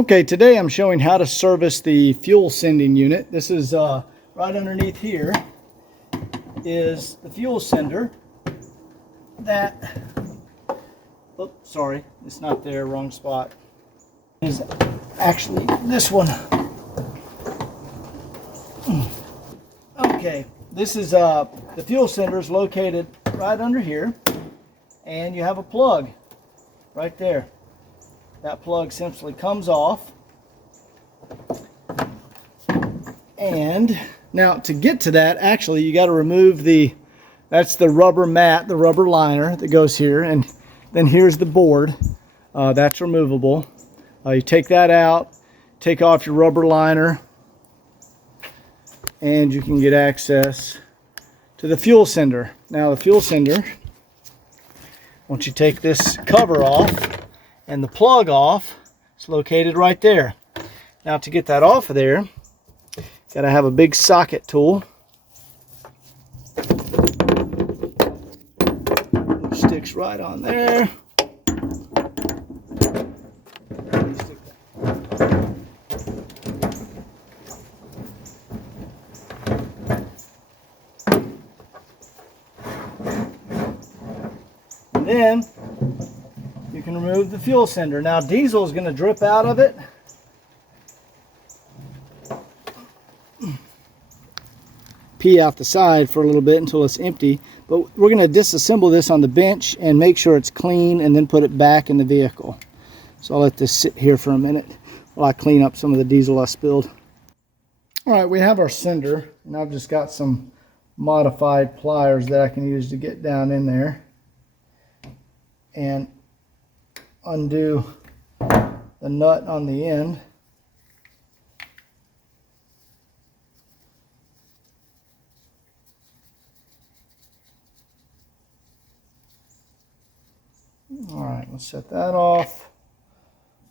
Okay, today I'm showing how to service the fuel sending unit. This is right underneath here is the fuel sender that, oh, sorry, it's not there, wrong spot. Is actually this one. Okay, this is the fuel sender is located right under here, and you have a plug right there. That plug simply comes off. And now to get to that, actually you got to remove that's the rubber mat, the rubber liner that goes here, and then here's the board. That's removable. You take that out, take off your rubber liner, and you can get access to the fuel sender. Now the fuel sender, once you take this cover off and the plug off, it's located right there. Now to get that off of there, you got to have a big socket tool. It sticks right on there. And then you can remove the fuel sender. Now diesel is going to drip out of it. Pee out the side for a little bit until it's empty, but we're going to disassemble this on the bench and make sure it's clean and then put it back in the vehicle. So I'll let this sit here for a minute while I clean up some of the diesel I spilled. Alright, we have our sender, and I've just got some modified pliers that I can use to get down in there and undo the nut on the end. All right, let's set that off.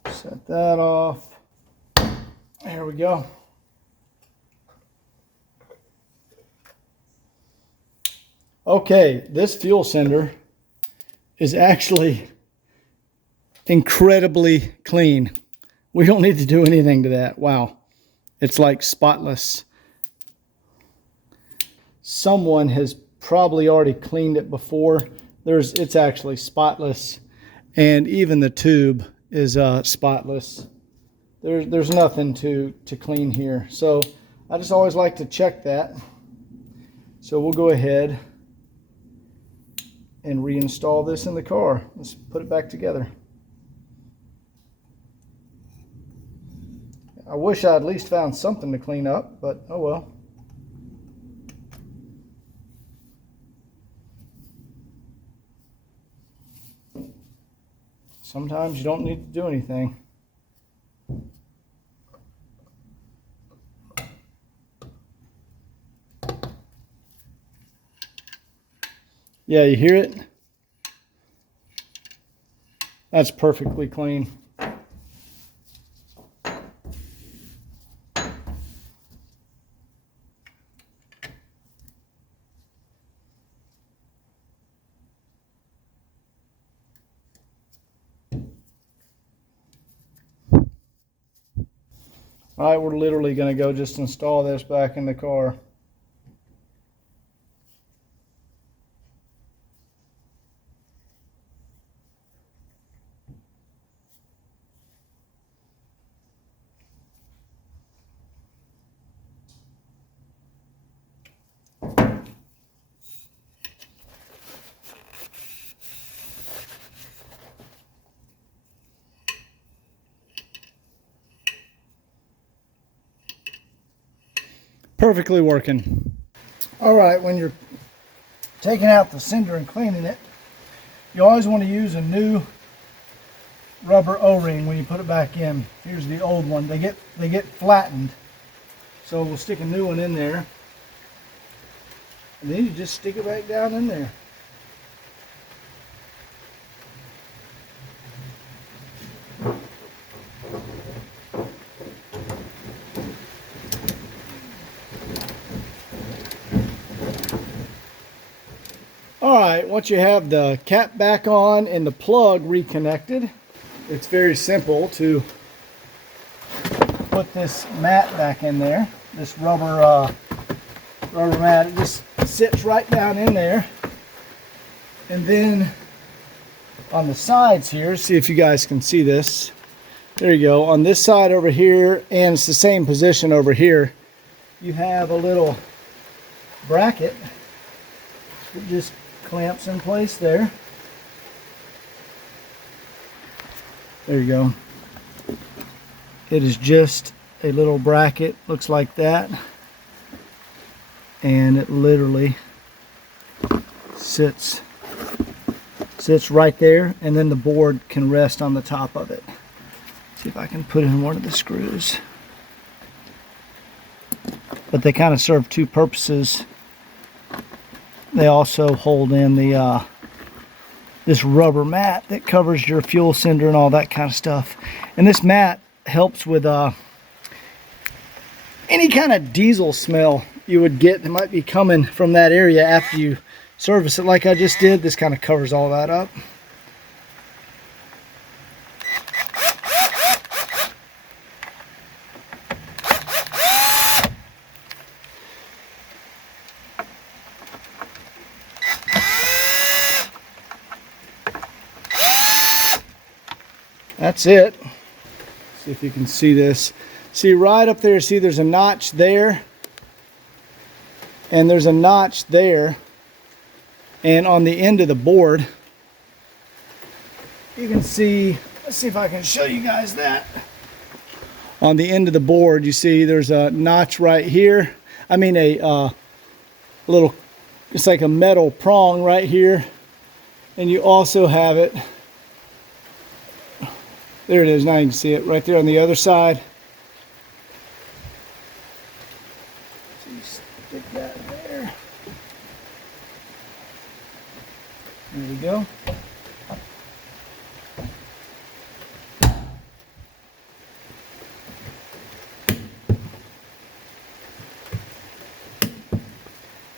Set that off. Here we go. Okay, this fuel sender is actually incredibly clean. We don't need to do anything to that. Wow, it's like spotless. Someone has probably already cleaned it before. It's actually spotless, and even the tube is spotless. There's nothing to clean here. So I just always like to check that. So we'll go ahead and reinstall this in the car. Let's put it back together. I wish I at least found something to clean up, but oh well. Sometimes you don't need to do anything. Yeah, you hear it? That's perfectly clean. All right, we're literally going to go just install this back in the car. Perfectly working. All right, when you're taking out the sender and cleaning it, you always want to use a new rubber O-ring when you put it back in. Here's the old one. They get flattened, so we'll stick a new one in there, and then you just stick it back down in there. Alright, once you have the cap back on and the plug reconnected, it's very simple to put this mat back in there. This rubber mat. It just sits right down in there. And then on the sides here, see if you guys can see this. There you go. On this side over here, and it's the same position over here, you have a little bracket that just clamps in place there. There you go. It is just a little bracket, looks like that. And it literally sits right there, and then the board can rest on the top of it. See if I can put in one of the screws. But they kind of serve two purposes. They also hold in the this rubber mat that covers your fuel cylinder and all that kind of stuff. And this mat helps with any kind of diesel smell you would get that might be coming from that area after you service it like I just did. This kind of covers all that up. That's it. See if you can see this. See right up there, see there's a notch there, and there's a notch there, and on the end of the board you can see, let's see if I can show you guys that. On the end of the board you see there's a notch right here. I mean a little, it's like a metal prong right here, and you also have it, there it is, now you can see it right there on the other side. So you stick that there. There we go.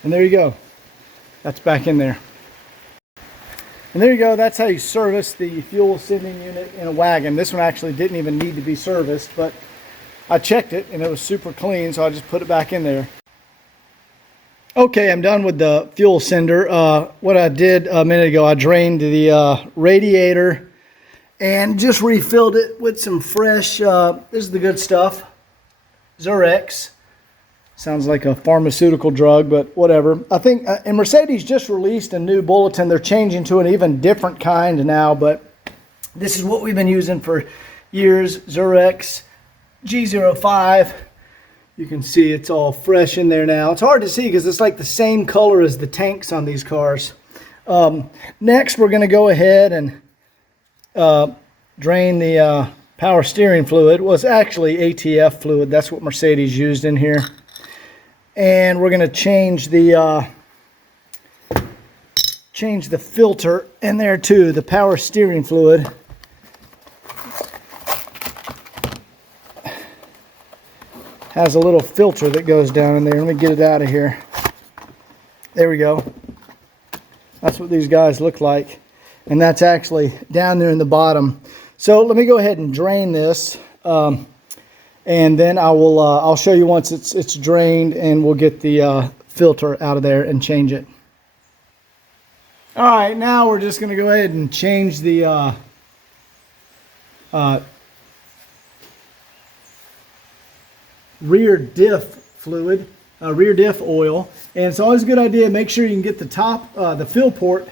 And there you go. That's back in there. And there you go. That's how you service the fuel sending unit in a wagon. This one actually didn't even need to be serviced, but I checked it and it was super clean, so I just put it back in there. Okay, I'm done with the fuel sender. What I did a minute ago, I drained the radiator and just refilled it with some fresh, this is the good stuff, Zurex. Sounds like a pharmaceutical drug, but whatever. I think, and Mercedes just released a new bulletin. They're changing to an even different kind now, but this is what we've been using for years, Zurex G05. You can see it's all fresh in there now. It's hard to see because it's like the same color as the tanks on these cars. Next, we're going to go ahead and drain the power steering fluid. Well, it's actually ATF fluid. That's what Mercedes used in here. And we're going to change the filter in there too, the power steering fluid. Has a little filter that goes down in there. Let me get it out of here. There we go. That's what these guys look like. And that's actually down there in the bottom. So let me go ahead and drain this. And then I'll show you once it's drained, and we'll get the filter out of there and change it. All right, now we're just going to go ahead and change the rear diff fluid, rear diff oil. And it's always a good idea to make sure you can get the top, the fill port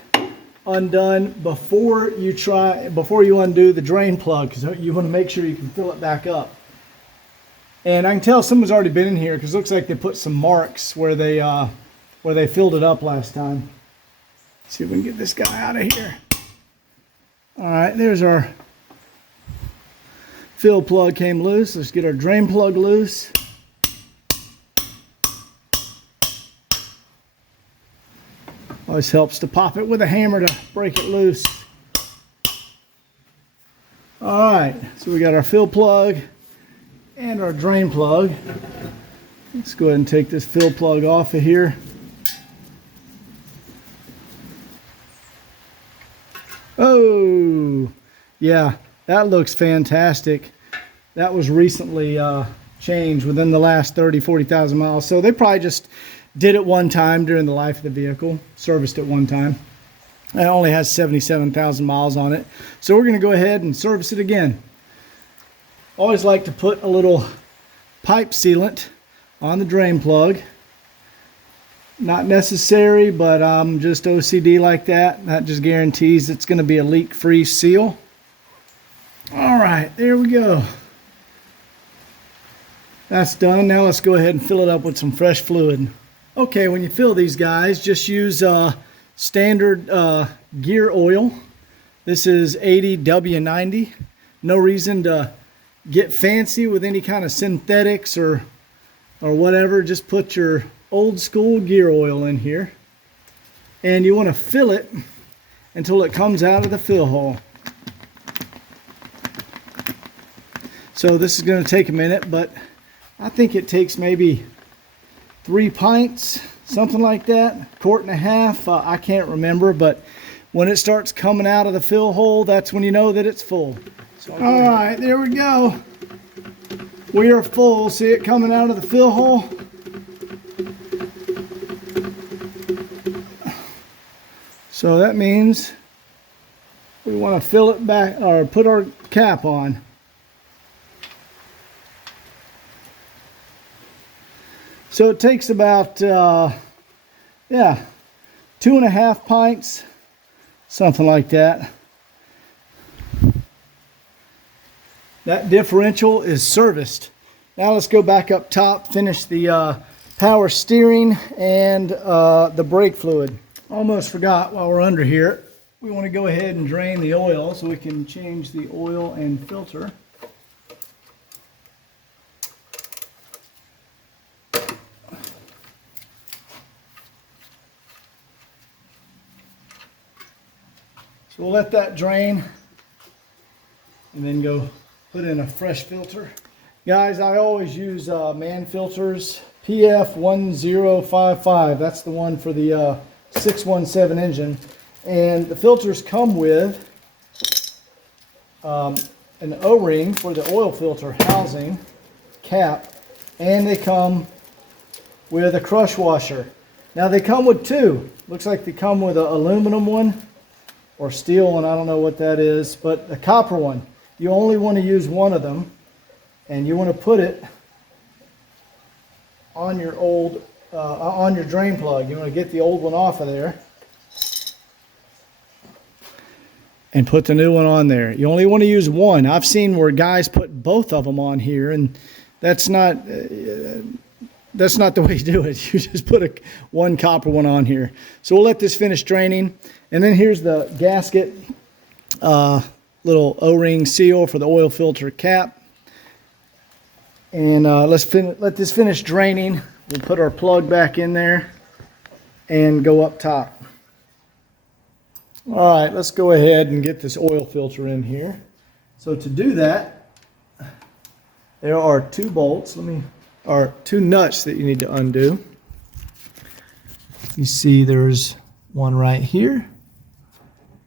undone before you undo the drain plug, because you want to make sure you can fill it back up. And I can tell someone's already been in here because it looks like they put some marks where they filled it up last time. Let's see if we can get this guy out of here. All right, there's our fill plug came loose. Let's get our drain plug loose. Always helps to pop it with a hammer to break it loose. All right, so we got our fill plug and our drain plug. Let's go ahead and take this fill plug off of here. Oh, yeah, that looks fantastic. That was recently changed within the last 40,000 miles. So they probably just did it one time during the life of the vehicle, serviced it one time. It only has 77,000 miles on it. So we're going to go ahead and service it again. Always like to put a little pipe sealant on the drain plug. Not necessary, but I'm just OCD like that. That just guarantees it's going to be a leak-free seal. All right, there we go. That's done. Now let's go ahead and fill it up with some fresh fluid. Okay, when you fill these guys, just use standard gear oil. This is 80W90. No reason to get fancy with any kind of synthetics or whatever. Just put your old school gear oil in here. And you want to fill it until it comes out of the fill hole. So this is going to take a minute, but I think it takes maybe 3 pints, something like that, quart and a half. I can't remember, but when it starts coming out of the fill hole, that's when you know that it's full. So all right, there we go. We are full. See it coming out of the fill hole? So that means we want to fill it back, or put our cap on. So it takes about, 2.5 pints, something like that. That differential is serviced. Now let's go back up top, finish the power steering and the brake fluid. Almost forgot while we're under here, we want to go ahead and drain the oil so we can change the oil and filter. So we'll let that drain and then go put in a fresh filter. Guys, I always use man filters, PF1055. That's the one for the 617 engine. And the filters come with an O-ring for the oil filter housing cap, and they come with a crush washer. Now they come with 2. Looks like they come with an aluminum one or steel one, I don't know what that is, but a copper one. You only want to use one of them, and you want to put it on your old, on your drain plug. You want to get the old one off of there and put the new one on there. You only want to use one. I've seen where guys put both of them on here, and that's not the way you do it. You just put one copper one on here. So we'll let this finish draining. And then here's the gasket, little O-ring seal for the oil filter cap. And let this finish draining. We'll put our plug back in there and go up top. All right, let's go ahead and get this oil filter in here. So to do that, there are 2 bolts. Or 2 nuts that you need to undo. You see there's one right here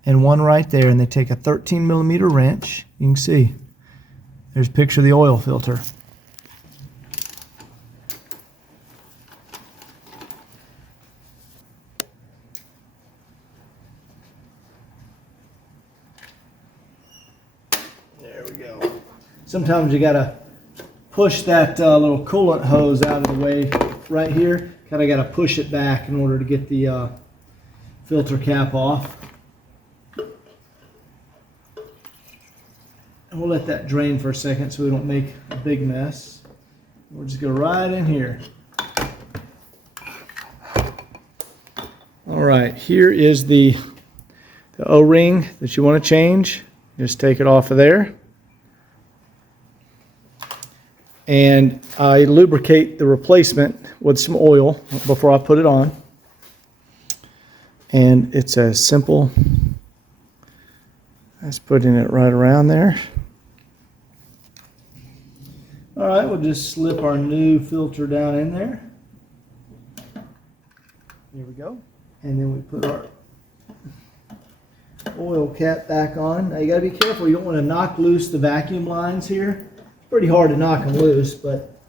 and one right there, and they take a 13mm wrench. You can see there's a picture of the oil filter. There we go. Sometimes you gotta push that little coolant hose out of the way right here. Kind of got to push it back in order to get the filter cap off. And we'll let that drain for a second so we don't make a big mess. We'll just go right in here. All right, here is the O-ring that you want to change. Just take it off of there. And I lubricate the replacement with some oil before I put it on. And it's as simple as putting it right around there. All right, we'll just slip our new filter down in there. There we go. And then we put our oil cap back on. Now you got to be careful. You don't want to knock loose the vacuum lines here. Pretty hard to knock them loose, but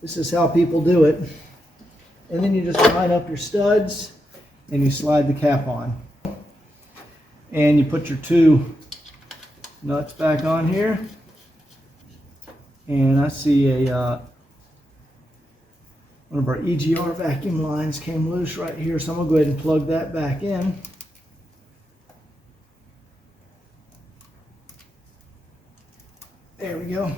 this is how people do it. And then you just line up your studs and you slide the cap on. And you put your 2 nuts back on here. And I see one of our EGR vacuum lines came loose right here, so I'm gonna go ahead and plug that back in. There we go.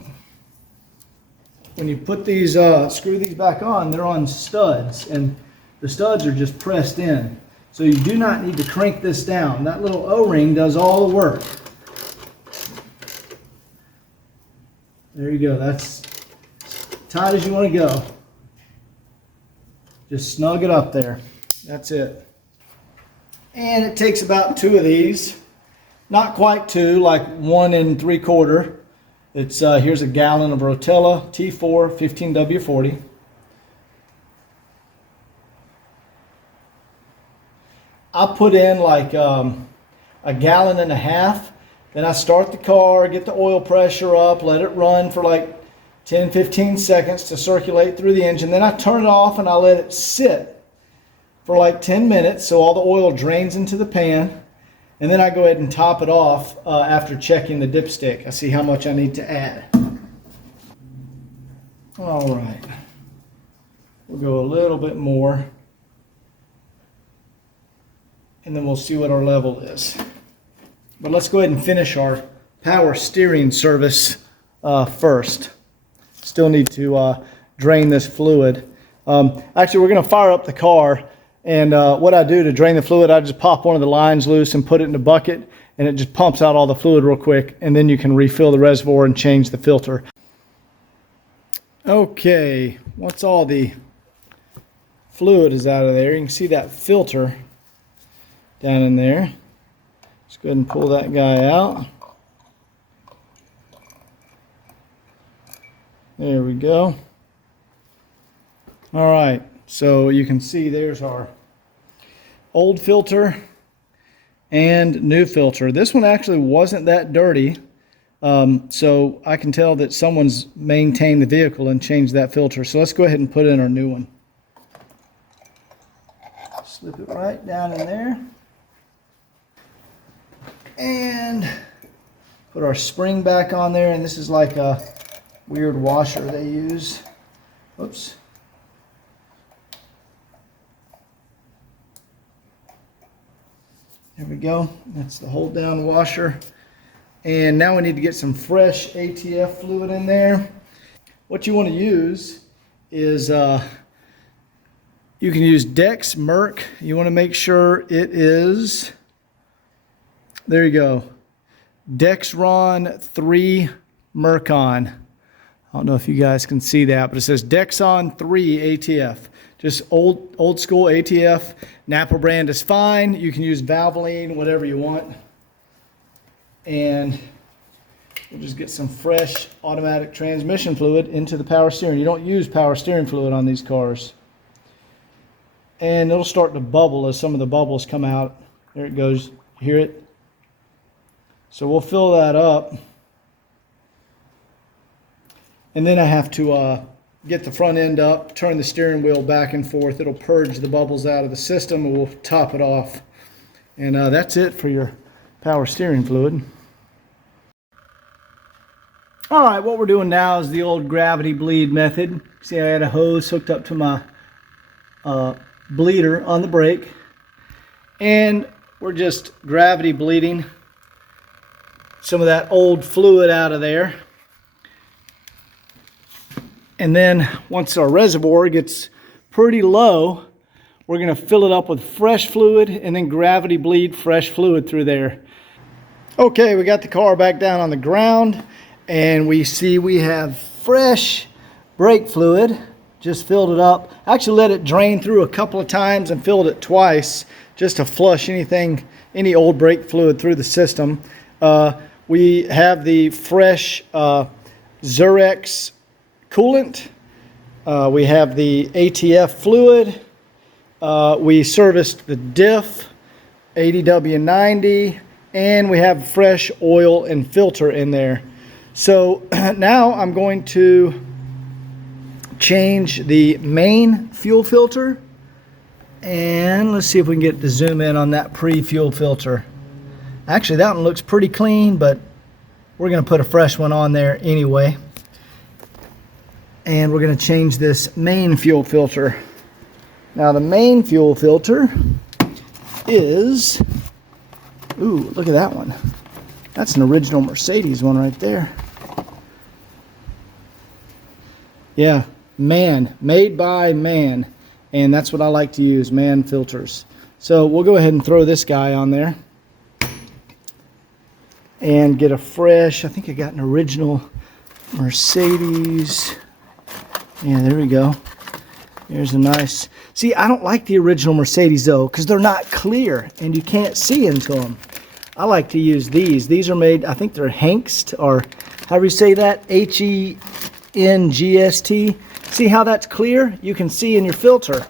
When you put these, screw these back on, they're on studs, and the studs are just pressed in. So you do not need to crank this down. That little O-ring does all the work. There you go. That's as tight as you want to go. Just snug it up there. That's it. And it takes about 2 of these. Not quite 2, like 1 3/4. It's here's a gallon of Rotella T4 15W40. I put in like a gallon and a half. Then I start the car, get the oil pressure up, let it run for like 10-15 seconds to circulate through the engine. Then I turn it off and I let it sit for like 10 minutes so all the oil drains into the pan. And then I go ahead and top it off after checking the dipstick. I see how much I need to add. All right. We'll go a little bit more. And then we'll see what our level is. But let's go ahead and finish our power steering service first. Still need to drain this fluid. Actually, we're going to fire up the car. And what I do to drain the fluid, I just pop one of the lines loose and put it in a bucket, and it just pumps out all the fluid real quick, and then you can refill the reservoir and change the filter. Okay, once all the fluid is out of there, you can see that filter down in there. Let's go ahead and pull that guy out. There we go. All right, so you can see there's our old filter and new filter. This one actually wasn't that dirty, so I can tell that someone's maintained the vehicle and changed that filter. So let's go ahead and put in our new one. Slip it right down in there. And put our spring back on there, and this is like a weird washer they use. Oops. There we go. That's the hold down washer. And now we need to get some fresh ATF fluid in there. What you want to use is you can use Dex Merc. You want to make sure it is, there you go, Dexron 3 Mercon. I don't know if you guys can see that, but it says Dexon 3 ATF. Just old school ATF. Napa brand is fine. You can use Valvoline, whatever you want. And we'll just get some fresh automatic transmission fluid into the power steering. You don't use power steering fluid on these cars. And it'll start to bubble as some of the bubbles come out. There it goes. You hear it? So we'll fill that up. And then I have to get the front end up, turn the steering wheel back and forth. It'll purge the bubbles out of the system, and we'll top it off. And that's it for your power steering fluid. All right, what we're doing now is the old gravity bleed method. See, I had a hose hooked up to my bleeder on the brake, and we're just gravity bleeding some of that old fluid out of there. And then once our reservoir gets pretty low, we're going to fill it up with fresh fluid and then gravity bleed fresh fluid through there. Okay, we got the car back down on the ground, and we see we have fresh brake fluid. Just filled it up. Actually let it drain through a couple of times and filled it twice just to flush any old brake fluid through the system. We have the fresh Zurex coolant. We have the ATF fluid. We serviced the diff, 80W90, and we have fresh oil and filter in there. So now I'm going to change the main fuel filter, and let's see if we can get to zoom in on that pre-fuel filter. Actually, that one looks pretty clean, but we're going to put a fresh one on there anyway. And we're going to change this main fuel filter. Now the main fuel filter is, ooh, look at that one. That's an original Mercedes one right there. Yeah, MAN, made by MAN. And that's what I like to use, MAN filters. So we'll go ahead and throw this guy on there. And get a fresh, I think I got an original Mercedes. Yeah, there we go. There's a nice, see, I don't like the original Mercedes though, because they're not clear and you can't see into them. I like to use these. These are made, I think they're Hengst, or however you say that, Hengst. See how that's clear? You can see in your filter.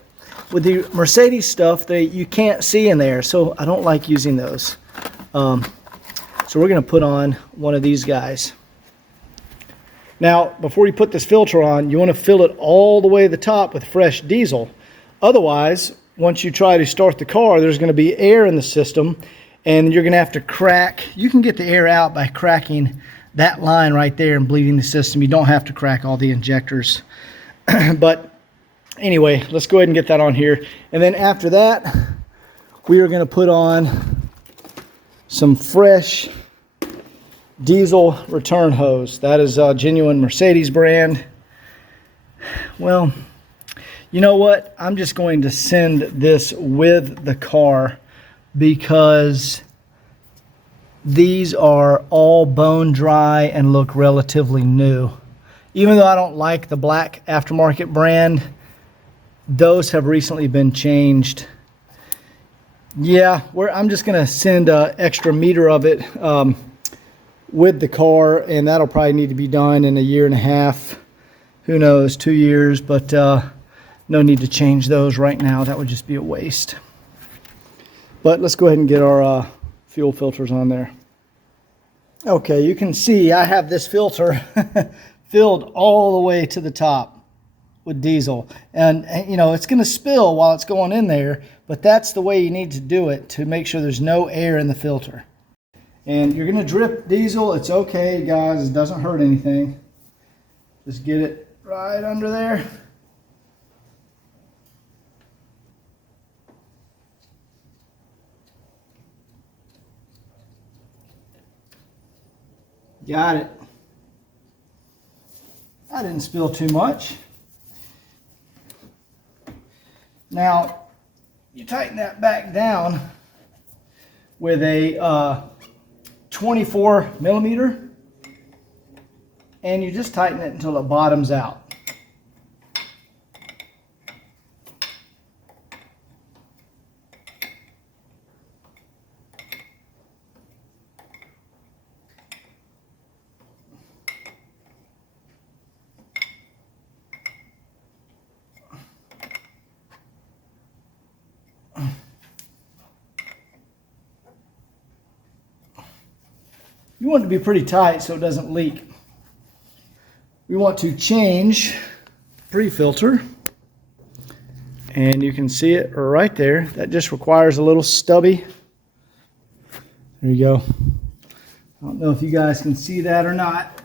With the Mercedes stuff, you can't see in there, so I don't like using those. So we're going to put on one of these guys. Now, before you put this filter on, you want to fill it all the way to the top with fresh diesel. Otherwise, once you try to start the car, there's going to be air in the system, and you're going to have to crack. You can get the air out by cracking that line right there and bleeding the system. You don't have to crack all the injectors. But anyway, let's go ahead and get that on here. And then after that, we are going to put on some fresh diesel return hose. That is a genuine Mercedes brand. Well, you know what? I'm just going to send this with the car because these are all bone dry and look relatively new. Even though I don't like the black aftermarket brand, those have recently been changed. Yeah, I'm just going to send an extra meter of it with the car, and that'll probably need to be done in a year and a half. Who knows, 2 years, but no need to change those right now. That would just be a waste. But let's go ahead and get our fuel filters on there. Okay, you can see I have this filter filled all the way to the top with diesel. And you know, it's going to spill while it's going in there, but that's the way you need to do it to make sure there's no air in the filter. And you're going to drip diesel. It's okay, guys. It doesn't hurt anything. Just get it right under there. Got it. I didn't spill too much. Now, you tighten that back down with a 24 millimeter, and you just tighten it until it bottoms out. You want it to be pretty tight so it doesn't leak. We want to change pre-filter, and you can see it right there. That just requires a little stubby. There you go. I don't know if you guys can see that or not.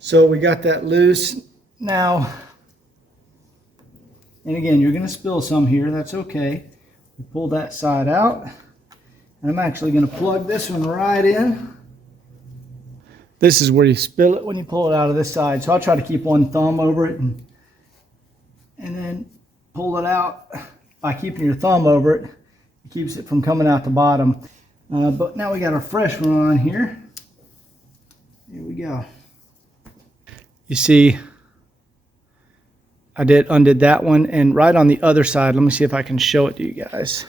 So we got that loose now. And again, you're going to spill some here. That's okay. We pull that side out. And I'm actually going to plug this one right in. This is where you spill it when you pull it out of this side. So I'll try to keep one thumb over it and then pull it out. By keeping your thumb over it, it keeps it from coming out the bottom. But now we got our fresh one on here. Here we go. You see, I undid that one, and right on the other side, let me see if I can show it to you guys.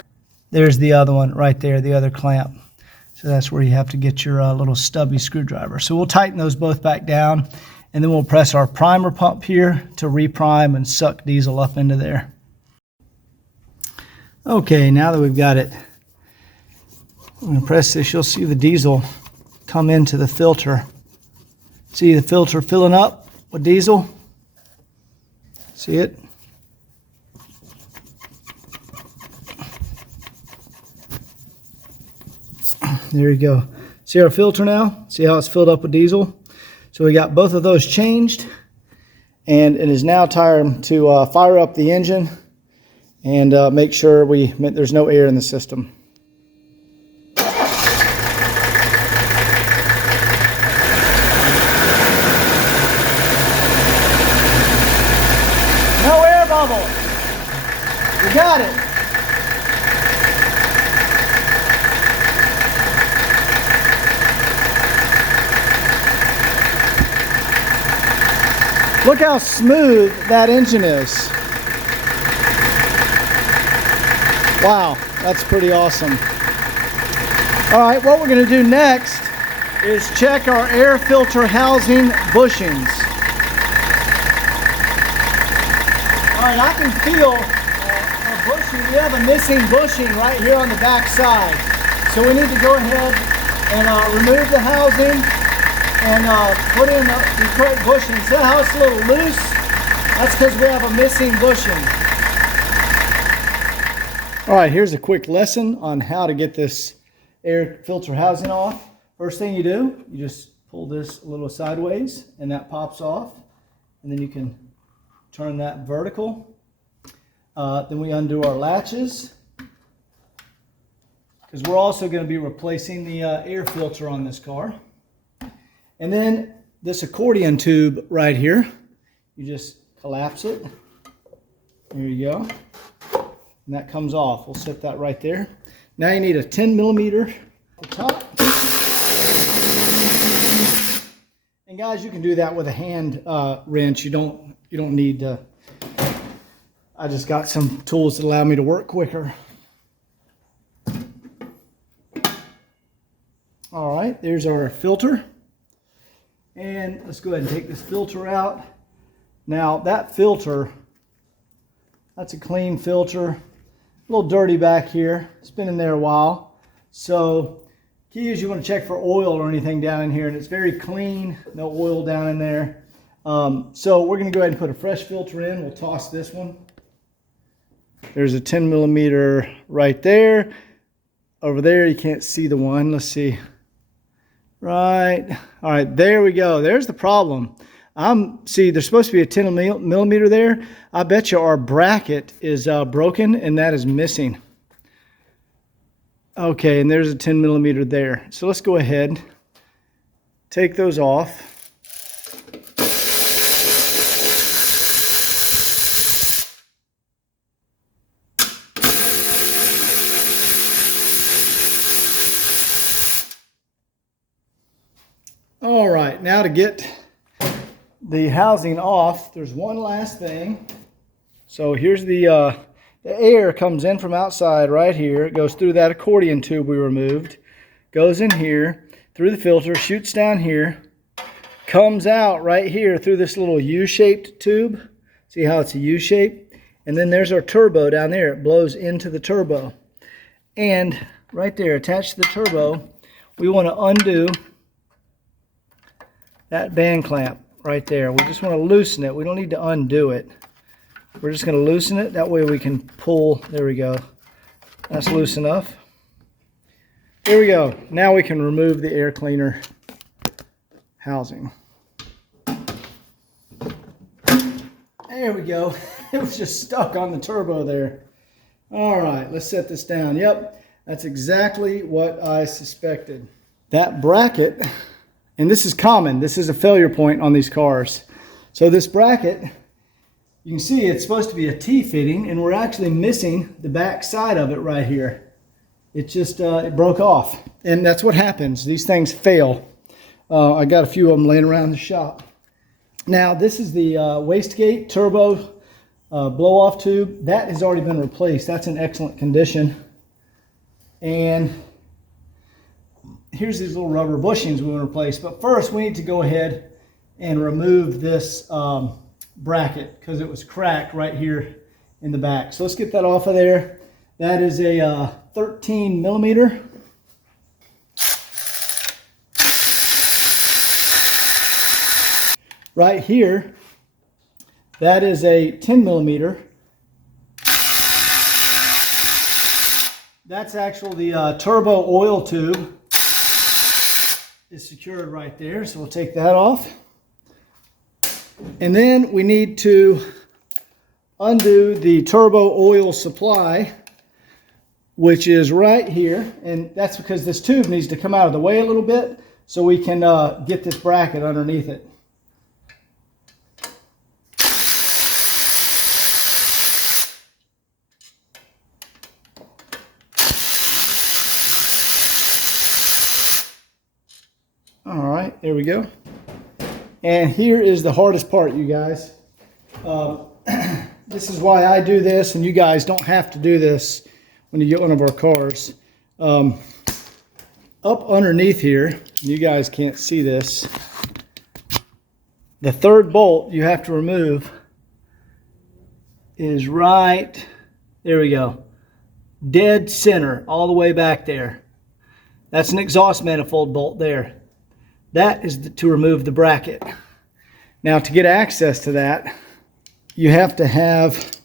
There's the other one right there, the other clamp. So that's where you have to get your little stubby screwdriver. So we'll tighten those both back down, And then we'll press our primer pump here to reprime and suck diesel up into there. Okay, now that we've got it, I'm going to press this. You'll see the diesel come into the filter. See the filter filling up with diesel? See it? There you go. See our filter now? See how it's filled up with diesel? So we got both of those changed, and it is now time to fire up the engine and make sure there's no air in the system. No air bubble. We got it. Look how smooth that engine is. Wow, that's pretty awesome. All right, what we're going to do next is check our air filter housing bushings. All right, I can feel a bushing. We have a missing bushing right here on the back side. So we need to go ahead and remove the housing and put in the correct bushing. See how it's a little loose? That's because we have a missing bushing. All right, here's a quick lesson on how to get this air filter housing off. First thing you do, you just pull this a little sideways and that pops off. And then you can turn that vertical. Then we undo our latches, because we're also going to be replacing the air filter on this car. And then this accordion tube right here, you just collapse it. There you go. And that comes off. We'll set that right there. Now you need a 10 millimeter at the top. And guys, you can do that with a hand wrench. You don't need to. I just got some tools that allow me to work quicker. All right, there's our filter. And let's go ahead and take this filter out. Now that filter, that's a clean filter. A little dirty back here. It's been in there a while. So key is you want to check for oil or anything down in here, and it's very clean, no oil down in there. So we're going to go ahead and put a fresh filter in. We'll toss this one. There's a 10 millimeter right there. Over there you can't see the one. Let's see. Right. All right, there we go. There's the problem. See, there's supposed to be a 10 millimeter there. I bet you our bracket is broken, and that is missing. Okay, and there's a 10 millimeter there. So let's go ahead, take those off. All right, now to get the housing off, there's one last thing. So here's the air comes in from outside right here. It goes through that accordion tube we removed, goes in here, through the filter, shoots down here, comes out right here through this little U-shaped tube. See how it's a U-shape? And then there's our turbo down there. It blows into the turbo. And right there, attached to the turbo, we want to undo that band clamp right there. We just want to loosen it. We don't need to undo it. We're just going to loosen it. That way we can pull. There we go. That's loose enough. There we go. Now we can remove the air cleaner housing. There we go. It was just stuck on the turbo there. All right, let's set this down. Yep, that's exactly what I suspected. That bracket, and this is common, this is a failure point on these cars. So this bracket, you can see it's supposed to be a T-fitting, and we're actually missing the back side of it right here. It just, it broke off. And that's what happens. These things fail. I got a few of them laying around the shop. Now, this is the wastegate turbo blow-off tube. That has already been replaced. That's in excellent condition. And here's these little rubber bushings we want to replace. But first, we need to go ahead and remove this bracket because it was cracked right here in the back. So let's get that off of there. That is a 13 millimeter. Right here, that is a 10 millimeter. That's actually the turbo oil tube is secured right there. So we'll take that off. And then we need to undo the turbo oil supply, which is right here. And that's because this tube needs to come out of the way a little bit so we can get this bracket underneath it. All right, there we go. And here is the hardest part, you guys. This is why I do this, and you guys don't have to do this when you get one of our cars. Up underneath here, you guys can't see this, the third bolt you have to remove is right, there we go, dead center, all the way back there. That's an exhaust manifold bolt there. That is to remove the bracket. Now, to get access to that, you have to have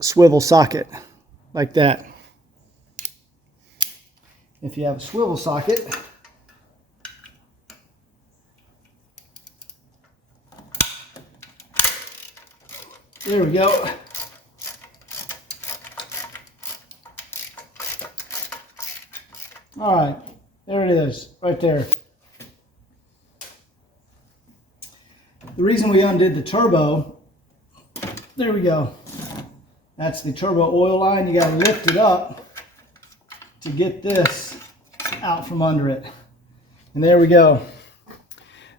a swivel socket like that. If you have a swivel socket, there we go. All right. There it is, right there. The reason we undid the turbo, there we go. That's the turbo oil line. You got to lift it up to get this out from under it. And there we go.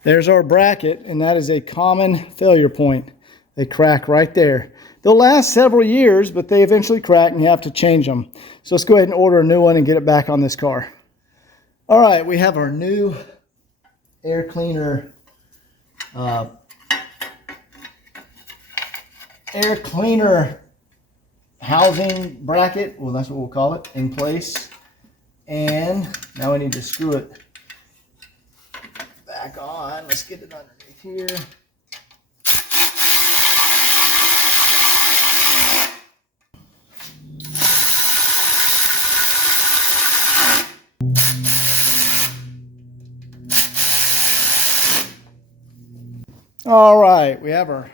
There's our bracket, and that is a common failure point. They crack right there. They'll last several years, but they eventually crack and you have to change them. So let's go ahead and order a new one and get it back on this car. All right, we have our new air cleaner housing bracket. Well, that's what we'll call it, in place. And now we need to screw it back on. Let's get it underneath here. All right, we have our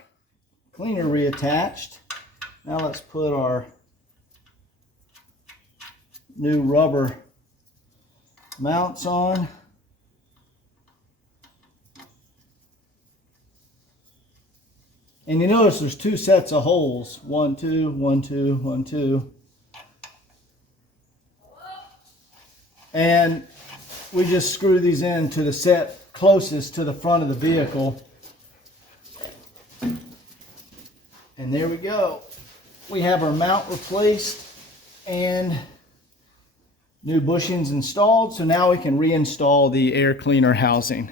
cleaner reattached. Now let's put our new rubber mounts on. And you notice there's two sets of holes. 1, 2, 1, 2, 1, 2. And we just screw these in to the set closest to the front of the vehicle. And there we go. We have our mount replaced and new bushings installed. So now we can reinstall the air cleaner housing.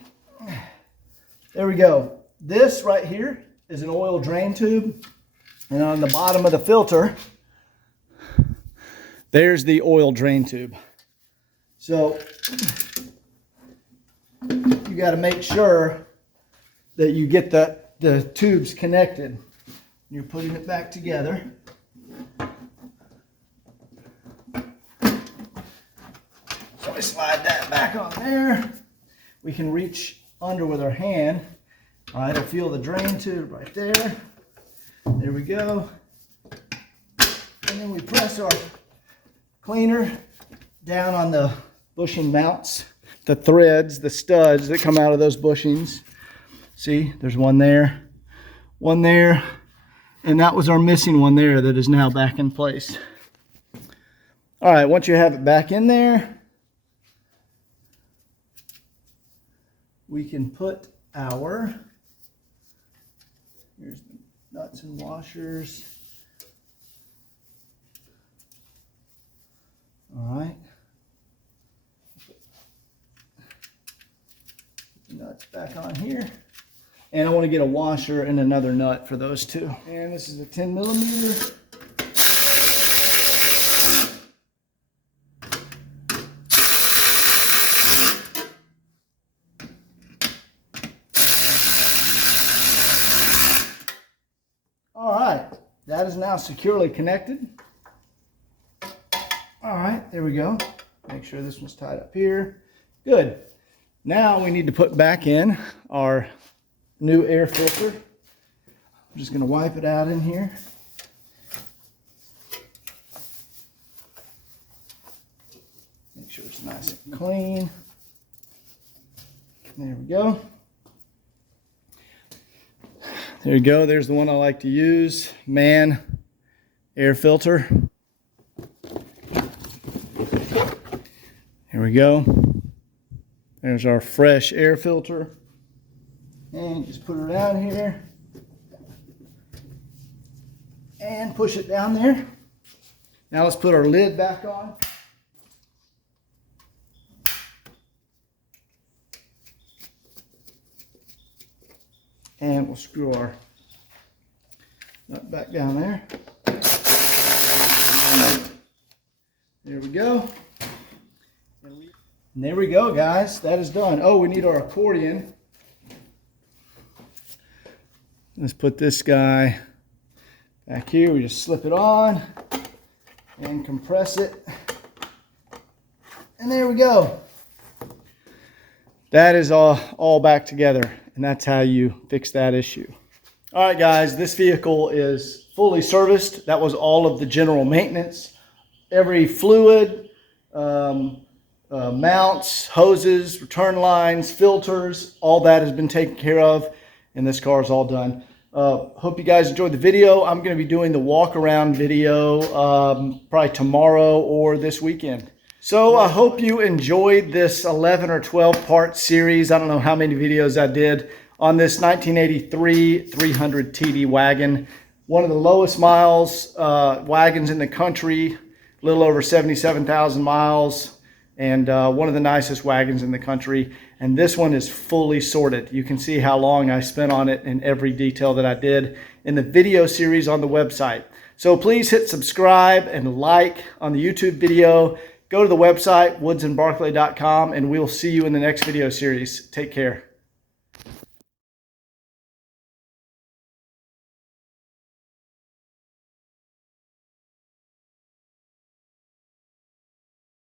There we go. This right here is an oil drain tube. And on the bottom of the filter, there's the oil drain tube. So you got to make sure that you get the tubes connected. You're putting it back together. So we slide that back on there. We can reach under with our hand. All right, I'll feel the drain tube right there. There we go. And then we press our cleaner down on the bushing mounts, the threads, the studs that come out of those bushings. See, there's one there, and that was our missing one there that is now back in place. All right, once you have it back in there, we can put our, here's the nuts and washers. All right. Put the nuts back on here. And I want to get a washer and another nut for those two. And this is a 10 millimeter. All right, that is now securely connected. All right, there we go. Make sure this one's tied up here. Good. Now we need to put back in our new air filter. I'm just going to wipe it out in here. Make sure it's nice and clean. There we go. There you go. There's the one I like to use. Man air filter. Here we go. There's our fresh air filter. And just put it around here. And push it down there. Now let's put our lid back on. And we'll screw our nut back down there. There we go. And there we go, guys. That is done. Oh, we need our accordion. Let's put this guy back here. We just slip it on and compress it. And there we go. That is all back together. And that's how you fix that issue. All right, guys, this vehicle is fully serviced. That was all of the general maintenance. Every fluid, mounts, hoses, return lines, filters, all that has been taken care of, and this car is all done. Hope you guys enjoyed the video. I'm going to be doing the walk around video probably tomorrow or this weekend. So I hope you enjoyed this 11 or 12 part series. I don't know how many videos I did on this 1983 300 TD wagon. One of the lowest miles wagons in the country, a little over 77,000 miles, and one of the nicest wagons in the country. And this one is fully sorted. You can see how long I spent on it and every detail that I did in the video series on the website. So please hit subscribe and like on the YouTube video. Go to the website, woodsandbarclay.com, and we'll see you in the next video series. Take care.